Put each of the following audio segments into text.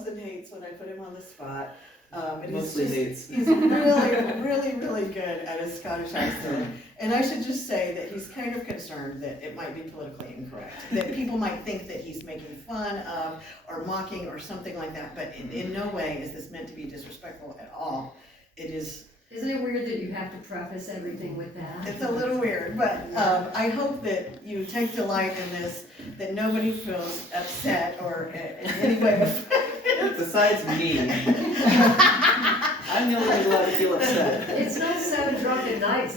loves and hates when I put him on the spot. And Mostly hates. He's really good at his Scottish accent. And I should just say that he's kind of concerned that it might be politically incorrect. That people might think that he's making fun of or mocking or something like that. But in no way is this meant to be disrespectful at all. It is. Isn't it weird that you have to preface everything with that? It's a little weird, but I hope that you take delight in this, that nobody feels upset or in any way offended. Besides me. I'm the only one allowed to feel upset. It's not so drunken nights.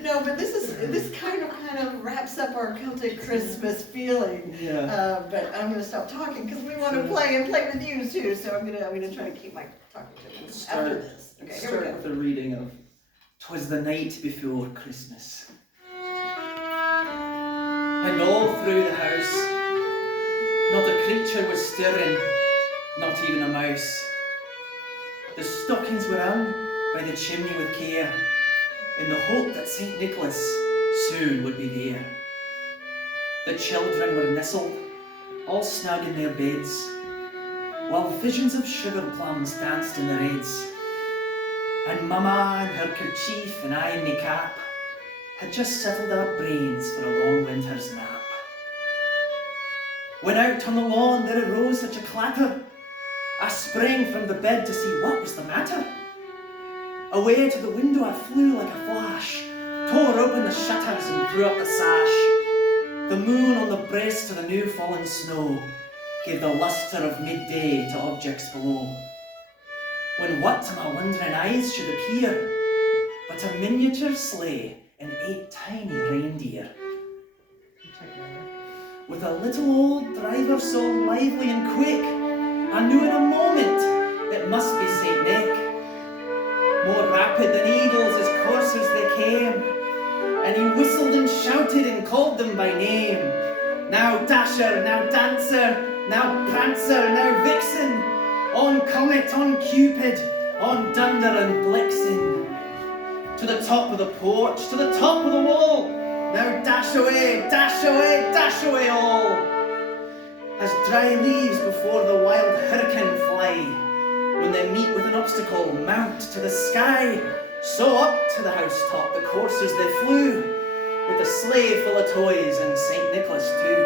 No, but this kind of wraps up our Celtic Christmas feeling. Yeah. But I'm going to stop talking because we want to play with you too. So I'm gonna try to keep my talking to you after this. Okay, here we Start go. with a reading of "'Twas the night before Christmas." And all through the house, not a creature was stirring, not even a mouse. The stockings were hung by the chimney with care, in the hope that St. Nicholas soon would be there. The children were nestled, all snug in their beds, while visions of sugar plums danced in their heads. And Mama in her kerchief and I in me cap had just settled our brains for a long winter's nap. When out on the lawn there arose such a clatter, I sprang from the bed to see what was the matter. Away to the window I flew like a flash, tore open the shutters and threw up the sash. The moon on the breast of the new fallen snow gave the lustre of midday to objects below. When what to my wondering eyes should appear but a miniature sleigh and 8 tiny reindeer. With a little old driver so lively and quick, I knew in a moment it must be St. Nick. More rapid than eagles as coursers they came, and he whistled and shouted and called them by name. Now Dasher, now Dancer, now Prancer, now Vixen, on Comet, on Cupid, on Dunder and Blixen. To the top of the porch, to the top of the wall, now dash away, dash away, dash away all. As dry leaves before the wild hurricane fly, when they meet with an obstacle, mount to the sky, so up to the housetop the coursers they flew, with the sleigh full of toys and St. Nicholas too.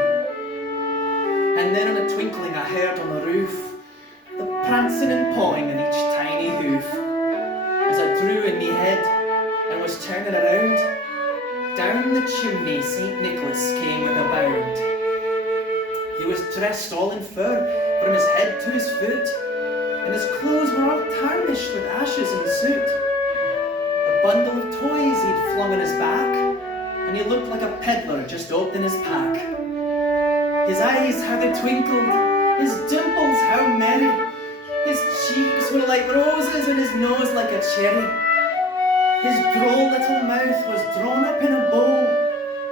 And then in a twinkling I heard on the roof the prancing and pawing in each tiny hoof. As I drew in me head and was turning around, down the chimney St. Nicholas came with a bound. He was dressed all in fur from his head to his foot, and his clothes were all tarnished with ashes and soot. A bundle of toys he'd flung on his back, and he looked like a peddler just opening his pack. His eyes, how they twinkled, his dimples, how merry. His cheeks were like roses and his nose like a cherry. His droll little mouth was drawn up in a bow,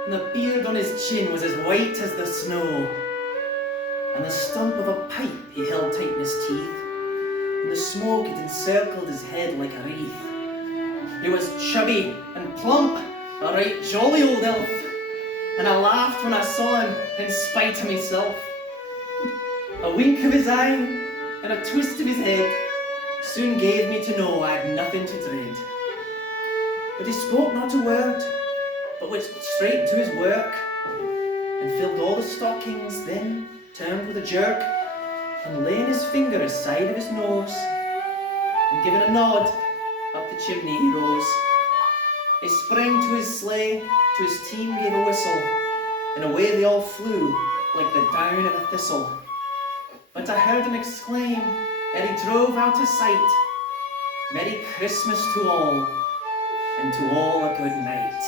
and the beard on his chin was as white as the snow. And the stump of a pipe he held tight in his teeth, and the smoke had encircled his head like a wreath. He was chubby and plump, a right jolly old elf, and I laughed when I saw him in spite of myself. A wink of his eye and a twist of his head soon gave me to know I had nothing to dread. But he spoke not a word, but went straight to his work, and filled all the stockings, then turned with a jerk, and laying his finger aside of his nose, and giving a nod, up the chimney he rose. He sprang to his sleigh, to his team gave a whistle, and away they all flew like the down of a thistle. But I heard him exclaim, ere he drove out of sight, "Merry Christmas to all, and to all a good night."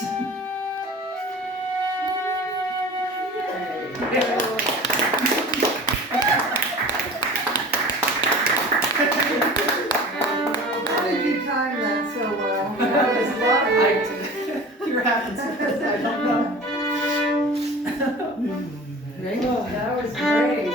How did you time that so well? That was lovely. You're having some, I don't know. That was great.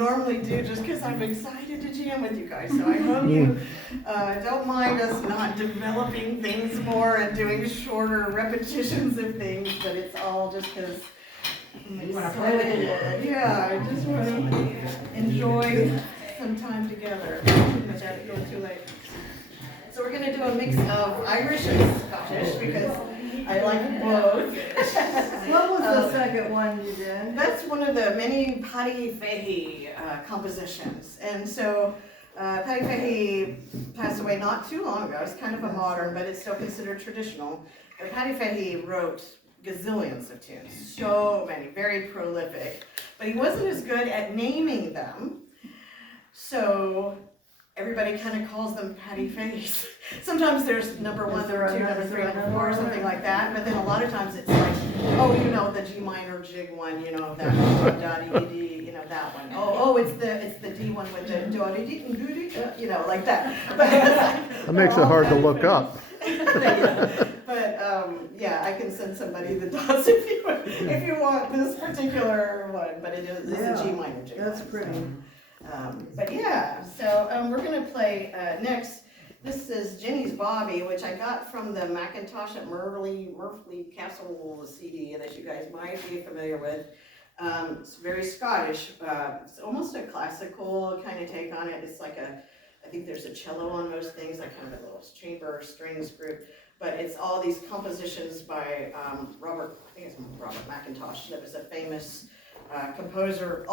normally do just because I'm excited to jam with you guys. So I hope you don't mind us not developing things more and doing shorter repetitions of things, but it's all just because I'm You wanna play with it. excited. Yeah, I just want to enjoy some time together. Without it going too late. So we're going to do a mix of Irish and Scottish because I like both. What was the second one you did? That's one of the many Paddy Fahey compositions. And so Paddy Fahey passed away not too long ago. It's kind of a modern, but it's still considered traditional. But Paddy Fahey wrote gazillions of tunes, so many, very prolific. But he wasn't as good at naming them. So everybody kind of calls them Paddy Fays. Sometimes there's number one, number two, number three, number four, or something like that. But then a lot of times it's like, oh, you know, the G minor jig one, you know, that one, da dee dee, you know, that one. Oh, it's the D one with the da dee dee doo dee, you know, like that. But That makes it hard to look up. But yeah, I can send somebody the dots if you want this particular one. But it's a G minor jig. That's one, pretty. so. But yeah, so we're going to play next. This is Jenny's Bobby, which I got from the Macintosh at Murphy Castle CD that you guys might be familiar with. It's very Scottish. It's almost a classical kind of take on it. It's like I think there's a cello on most things, like kind of a little chamber strings group. But it's all these compositions by Robert Macintosh, that was a famous composer.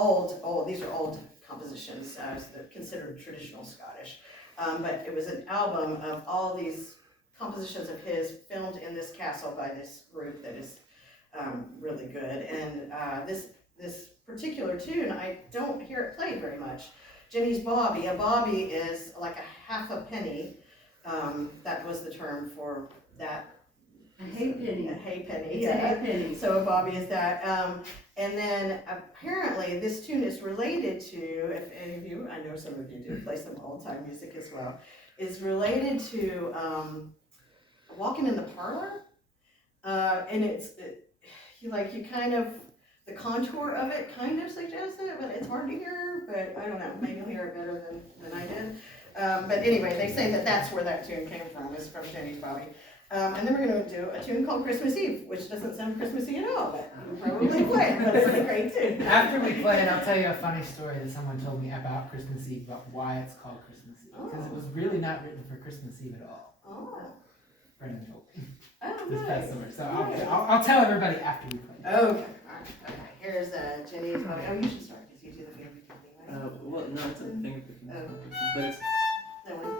These are old compositions, they're considered traditional Scottish. But it was an album of all these compositions of his filmed in this castle by this group that is really good. And this particular tune, I don't hear it played very much. Jenny's Bobby. A bobby is like a half a penny. That was the term for that. A halfpenny. A halfpenny. It's a halfpenny. So a bobby is that. And then apparently this tune is related to, if any of you, I know some of you do, play some old time music as well, is related to Walking in the Parlor. And you kind of, the contour of it kind of suggests it, but it's hard to hear, but I don't know, maybe you'll hear it better than I did. But anyway, they say that that's where that tune came from, is from Jenny's Bobby. And then we're going to do a tune called Christmas Eve, which doesn't sound Christmassy at all, but you probably play it, but it's a great tune. After we play it, I'll tell you a funny story that someone told me about Christmas Eve, about why it's called Christmas Eve. Because it was really not written for Christmas Eve at all. Oh. Brendan told me Oh, this nice. past summer. So I'll tell everybody after we play. Okay, all right, okay. Here's Jenny's Bobby. Oh, you should start, because you do the finger picking thing, right? Well, no, it's a finger picking. Oh. But it's That one.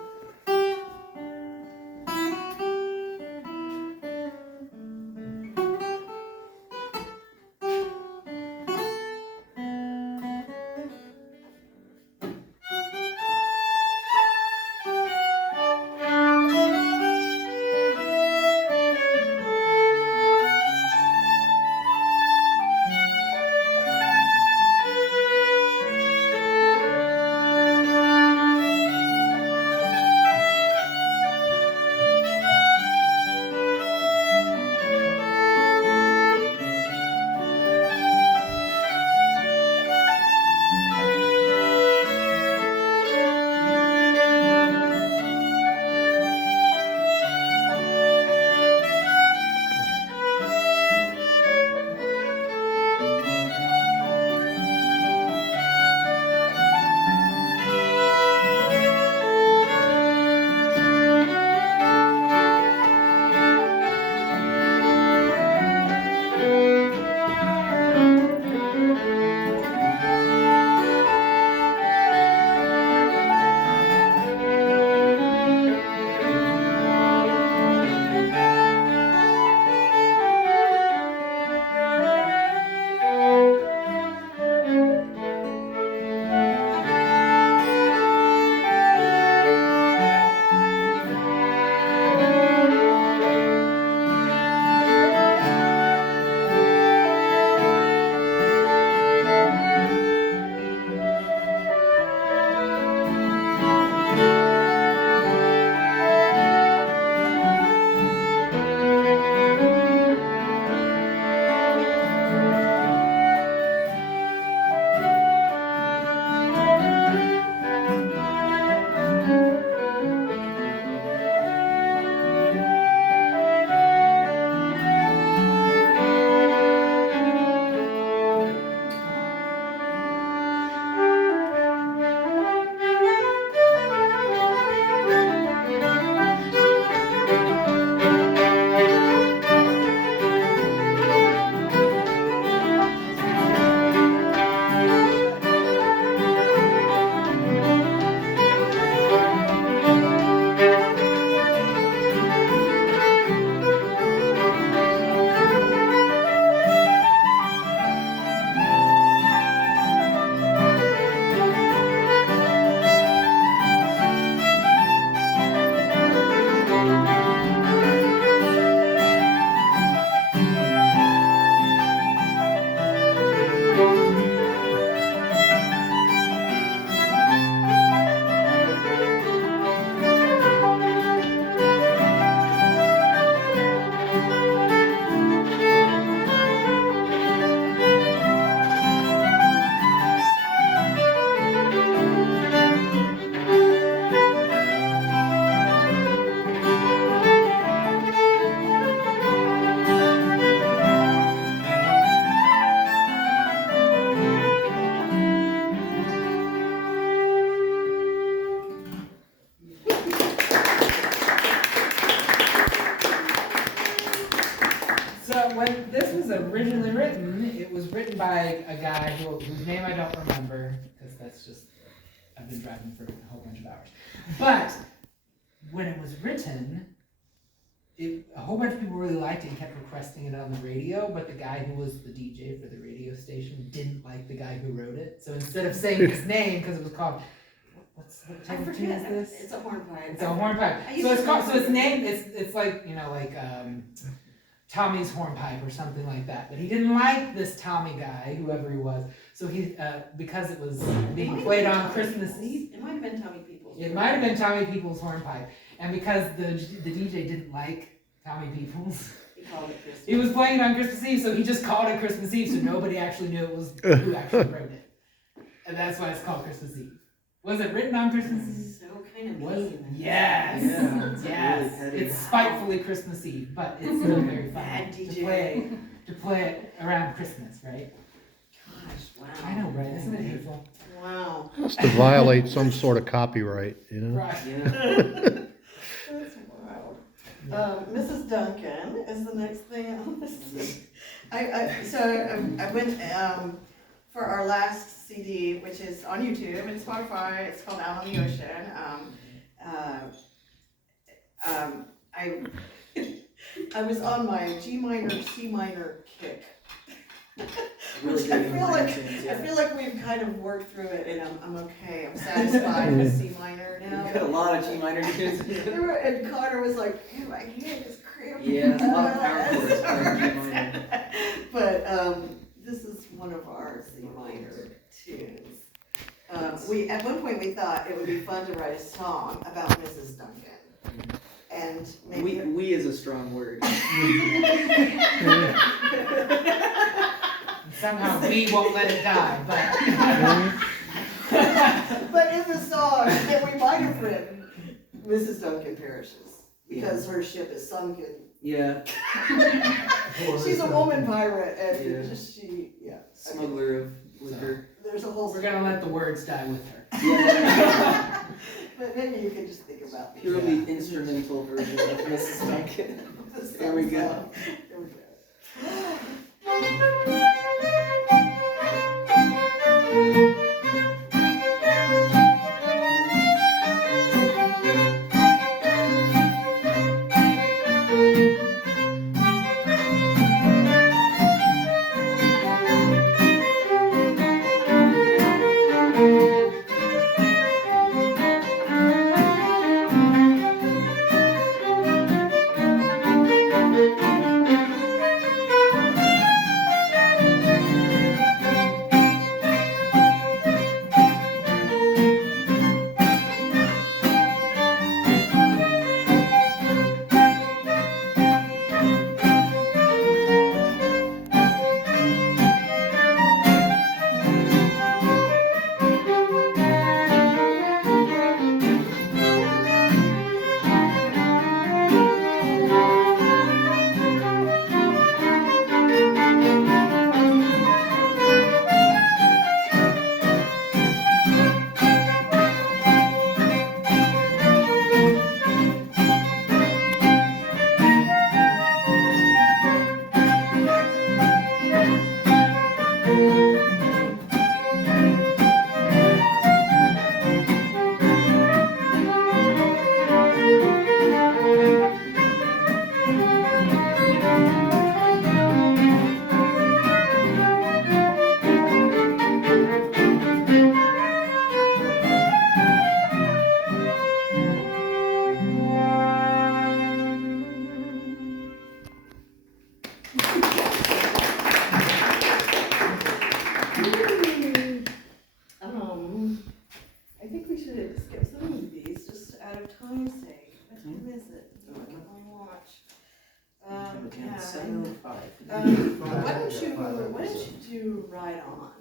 written by a guy whose name I don't remember, because that's just, I've been driving for a whole bunch of hours. But when it was written, a whole bunch of people really liked it and kept requesting it on the radio, but the guy who was the DJ for the radio station didn't like the guy who wrote it. So instead of saying his name, because it was called, what type of tune is this? It's a hornpipe. It's a hornpipe. So it's called, so it's named, it's like, Tommy's Hornpipe or something like that. But he didn't like this Tommy guy, whoever he was. So he, because it was being played on Christmas Eve. It might have been Tommy Peoples. It might have been Tommy Peoples' Hornpipe. And because the DJ didn't like Tommy Peoples, He called it Christmas. he was playing it on Christmas Eve, so he just called it Christmas Eve, so nobody actually knew it was who actually wrote it. And that's why it's called Christmas Eve. Was it written on Christmas Eve? So kind of Was it? mean. Yes. Yeah, it's Yes. really petty. It's spitefully Christmas Eve, but it's still very fun Bad to DJ. play it around Christmas, right? Gosh, wow. I know, right? Isn't it hateful? Wow. Has to violate some sort of copyright, you know? Right. Yeah. That's wild. Mrs. Duncan is the next thing on this list. I went, for our last CD, which is on YouTube and Spotify, it's called Out on the Ocean. I was on my G minor, C minor kick. Really Which good I tunes, feel like we've kind of worked through it and I'm okay, I'm satisfied with C minor You now. got a lot of G minor tunes. And Connor was like, "Ew, my hand is cramping." Yeah, it's a lot of power chords playing G minor. But this is one of our C minor tunes. At one point we thought it would be fun to write a song about Mrs. Duncan, and maybe We is a strong word. Somehow we won't let it die, but but in the song that we might have written, Mrs. Duncan perishes because her ship is sunken. Yeah, She's a woman pirate, and Yeah. smuggler of liquor. There's a whole. we're gonna let the words die with her. Yeah. But maybe you can just think about the Purely instrumental version of Mrs. Duncan. There we go. There we go. I think we should skip some of these just out of time's sake. What time is it? I can only watch. Yeah. 7:05. Why don't you do Ride On,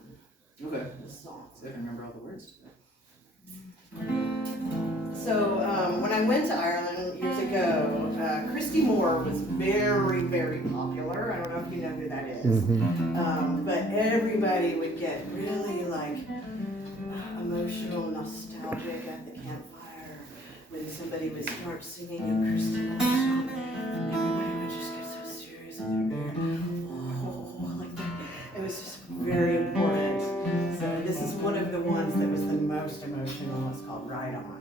Okay. the song? So I can remember all the words. So, when I went to Ireland years ago, Christy Moore was very, very popular. I don't know if you know who that is. But everybody would get really like emotional, nostalgic at the campfire when somebody would start singing a Christy Moore song, and everybody would just get so serious and they're oh, like the called Ride On.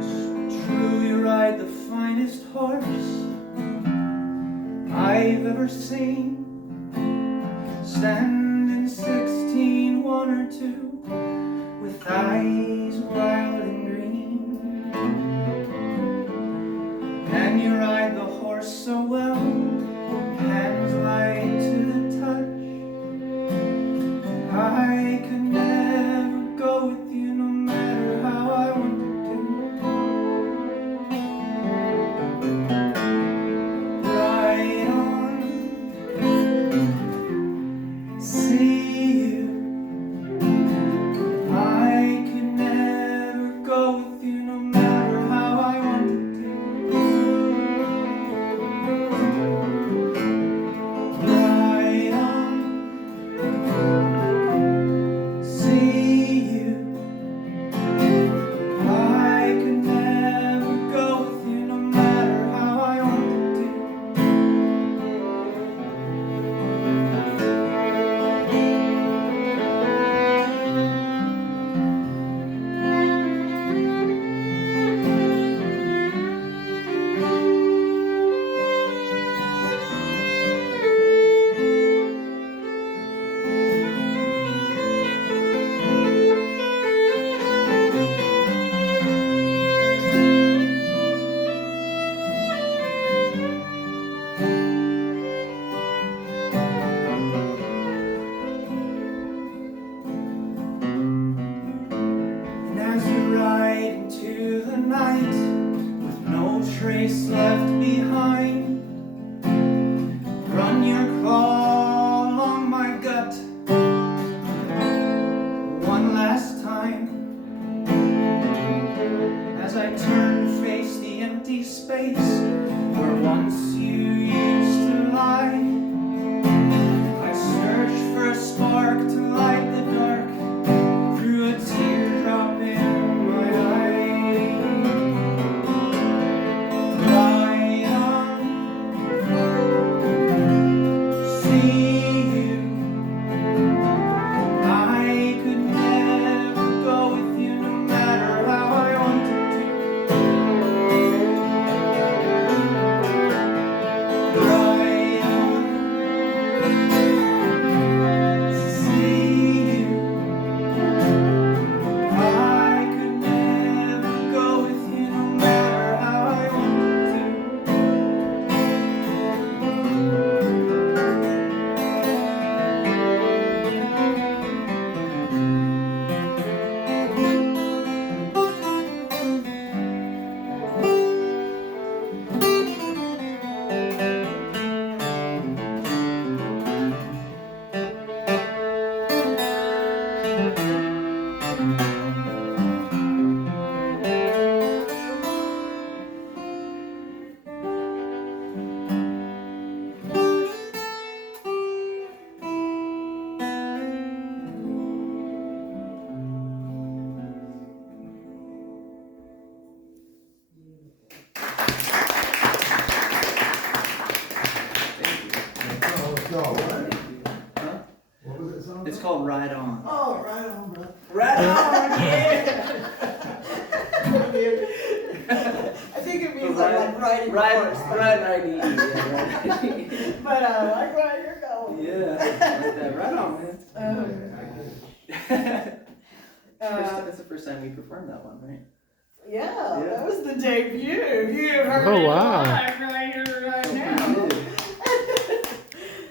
True, you ride the finest horse I've ever seen. Standing 16, 1 or 2, with eyes wild and green. And you ride the horse so well, hands light to the touch. I could never go with you no matter how I wanted to. Ride on, see you. I could never go with you no matter how I wanted to. Ride on, see you. I could never go with you no matter how I wanted to. And as you ride into the night, with no trace left behind, run your claw along my gut one last time. As I turn to face the empty space where once you used to lie, I search for a spark to light the dark through a teardrop in my eye. Ride on, see you. I could never go with you no matter how I wanted to. Ride on, see you. I could never go with you no matter how I wanted to. It's called Ride On. Oh, right on, bro. Ride On, yeah! I think it means like riding a horse. But I like where you're going. Yeah, like that. Right on, man. It's the first time we performed that one, right? Yeah, Yeah. that was the debut. You heard Oh, it wow. live right here, right now.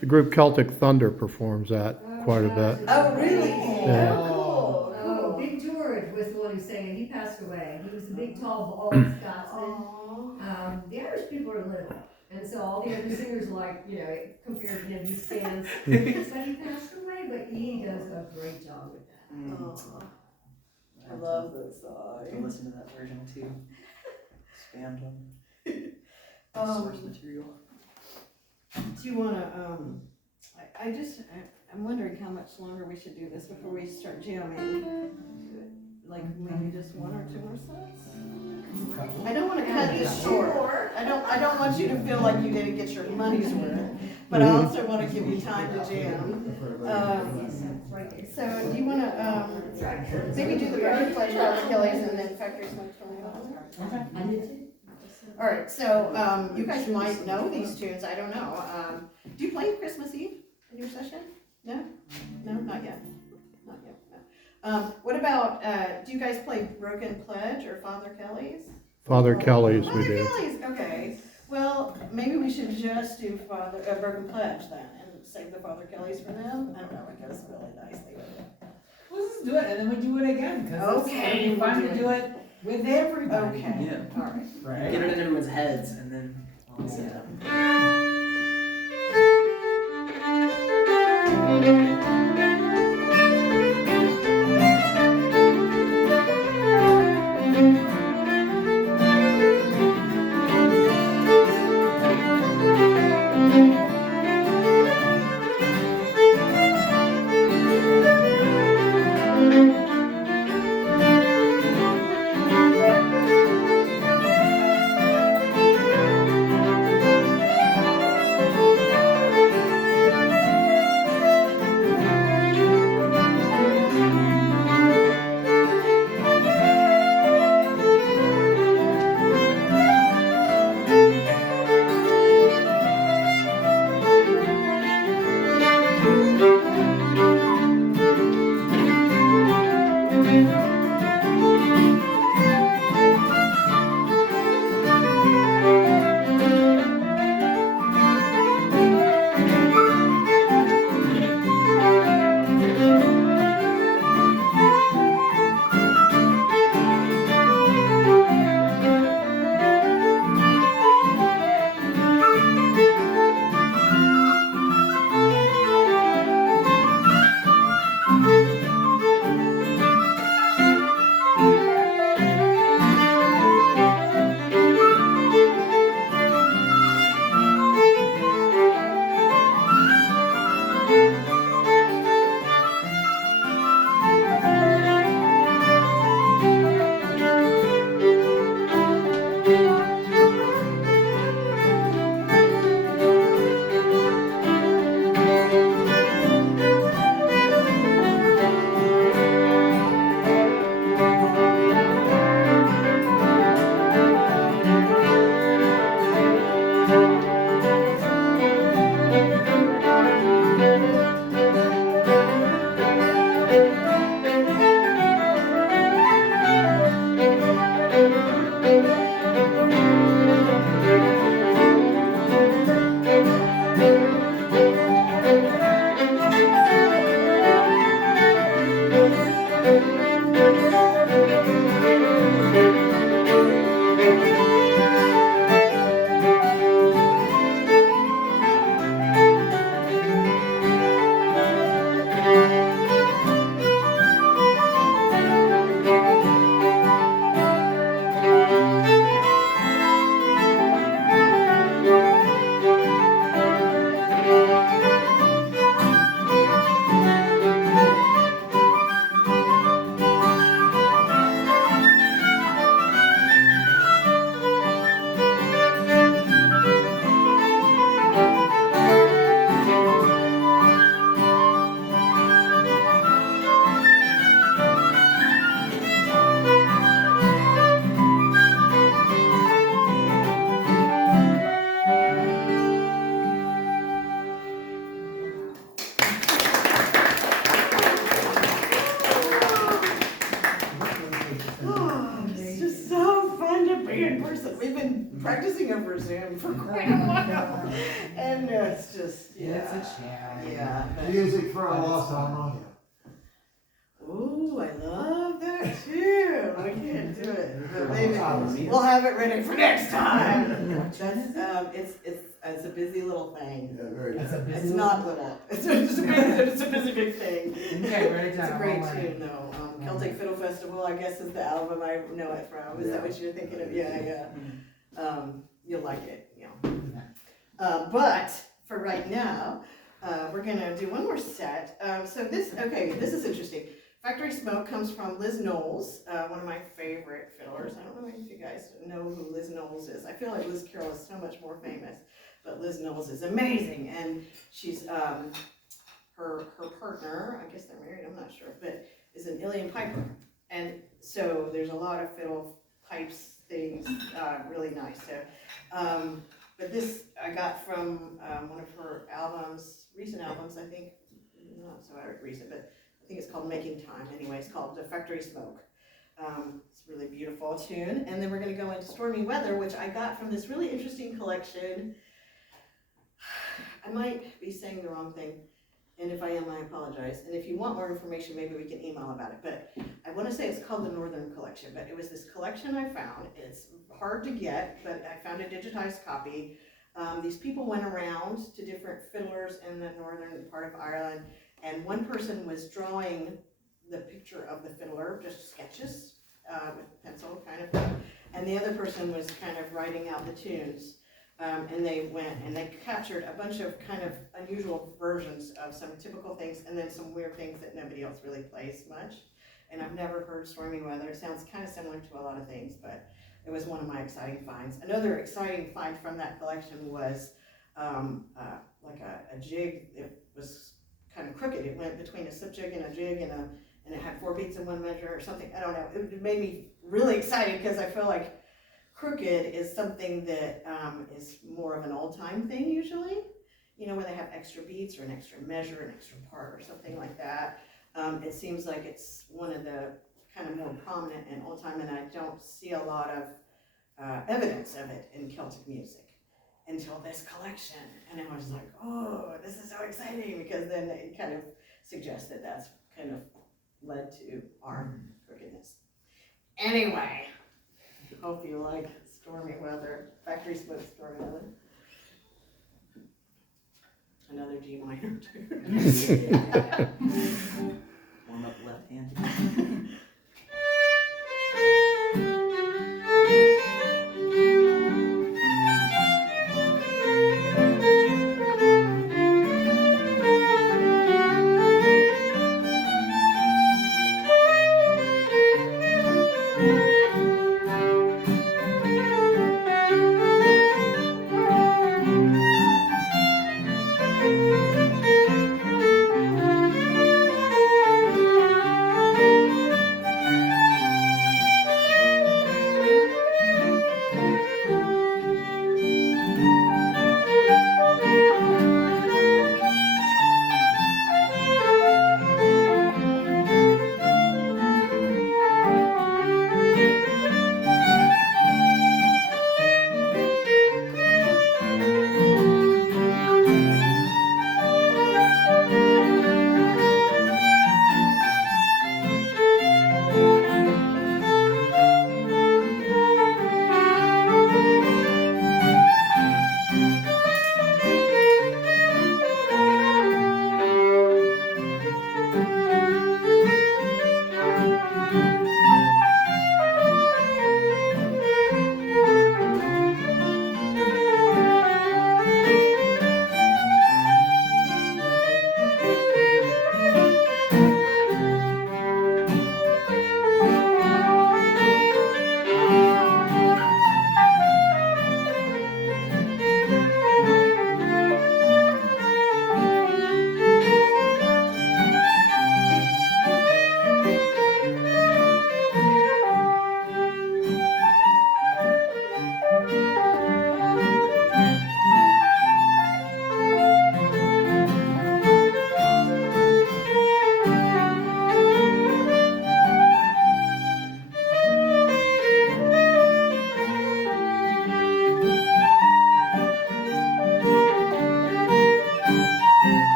The group Celtic Thunder performs that quite a bit. Oh, really? Yeah. Cool. Oh, Cool. Big George was the one who sang it. He passed away. He was a big, tall, bald Scotsman. Aw. The Irish people are little, and so all the other singers are like, compared to him, he stands. So he passed away, but he does a great job with that. Aw. I love this song. To listen to that version too. Spammed them. Um, Source material. do you wanna, I'm wondering how much longer we should do this before we start jamming. Like maybe just one or two more sets? I don't wanna cut this short. I don't want you to feel like you didn't get your money's worth, but I also wanna give you time to jam. So do you wanna, maybe do the Breakfast Pledge, Father Kelly's, and then Factory Smoke Tony? Okay. I did too. Alright, so, you guys might know these tunes, I don't know. Do you play Christmas Eve in your session? No? No, not yet. Not yet, no. What about, do you guys play Broken Pledge or Father Kelly's? Father Kelly's we Father do. Kelly's, okay. Well, maybe we should just do Broken Pledge then, and save the Father Kelly's for them? I don't know, it goes really nicely with it. Let's just do it, and then we do it again, because Okay, it's fun we'll to do do it with everybody. Okay, Yeah. alright. Right? Get it in everyone's heads and then all sit down. practicing over Zoom for quite a while. And it's just, It's a jam. Yeah. but- Music for a lost harmonia. Ooh, I love that too. I can't do it. But maybe Harmonia. we'll have it ready for next time. That's, it's a busy little thing. Yeah, very That's a good. busy It's little- not little. It's a busy big thing. Okay, write it It's down. a great I'll learn it. tune though. Celtic Fiddle Festival, I guess, is the album I know it from. Is that what you're thinking of? Yeah, yeah. You'll like it, yeah. But for right now. We're gonna do one more set. So this is interesting. Factory Smoke comes from Liz Knowles, one of my favorite fiddlers. I don't know if you guys know who Liz Knowles is. I feel like Liz Carroll is so much more famous, but Liz Knowles is amazing, and she's her partner, I guess they're married, I'm not sure, but is an Ilian piper, and so there's a lot of fiddle pipes things, really nice. So, but this I got from one of her albums, recent albums, I think, not so recent, but I think it's called Making Time. Anyway, it's called Factory Smoke. It's a really beautiful tune. And then we're going to go into Stormy Weather, which I got from this really interesting collection. I might be saying the wrong thing, and if I am, I apologize. And if you want more information, maybe we can email about it. But I want to say it's called the Northern Collection, but it was this collection I found. It's hard to get, but I found a digitized copy. These people went around to different fiddlers in the northern part of Ireland, and one person was drawing the picture of the fiddler, just sketches with pencil kind of thing, and the other person was kind of writing out the tunes. And they went and they captured a bunch of kind of unusual versions of some typical things, and then some weird things that nobody else really plays much. And I've never heard Stormy Weather. It sounds kind of similar to a lot of things, but it was one of my exciting finds. Another exciting find from that collection was like a jig. It was kind of crooked. It went between a slip jig and a jig, and it had 4 beats in 1 measure or something. I don't know. It made me really excited because I feel like crooked is something that is more of an old-time thing usually, you know, where they have extra beats or an extra measure, an extra part or something like that. It seems like it's one of the kind of more prominent in old-time, and I don't see a lot of evidence of it in Celtic music until this collection. And I was like, oh, this is so exciting, because then it kind of suggests that that's kind of led to our crookedness. Anyway. Hope you like Stormy Weather, Factory Smoke, Stormy Weather. Another G minor too. Warm up left hand.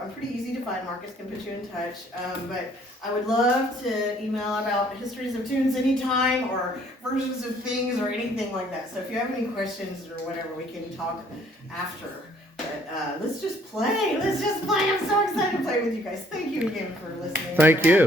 I'm pretty easy to find. Marcus can put you in touch. But I would love to email about histories of tunes anytime or versions of things or anything like that. So if you have any questions or whatever, we can talk after. But let's just play. Let's just play. I'm so excited to play with you guys. Thank you again for listening. Thank you.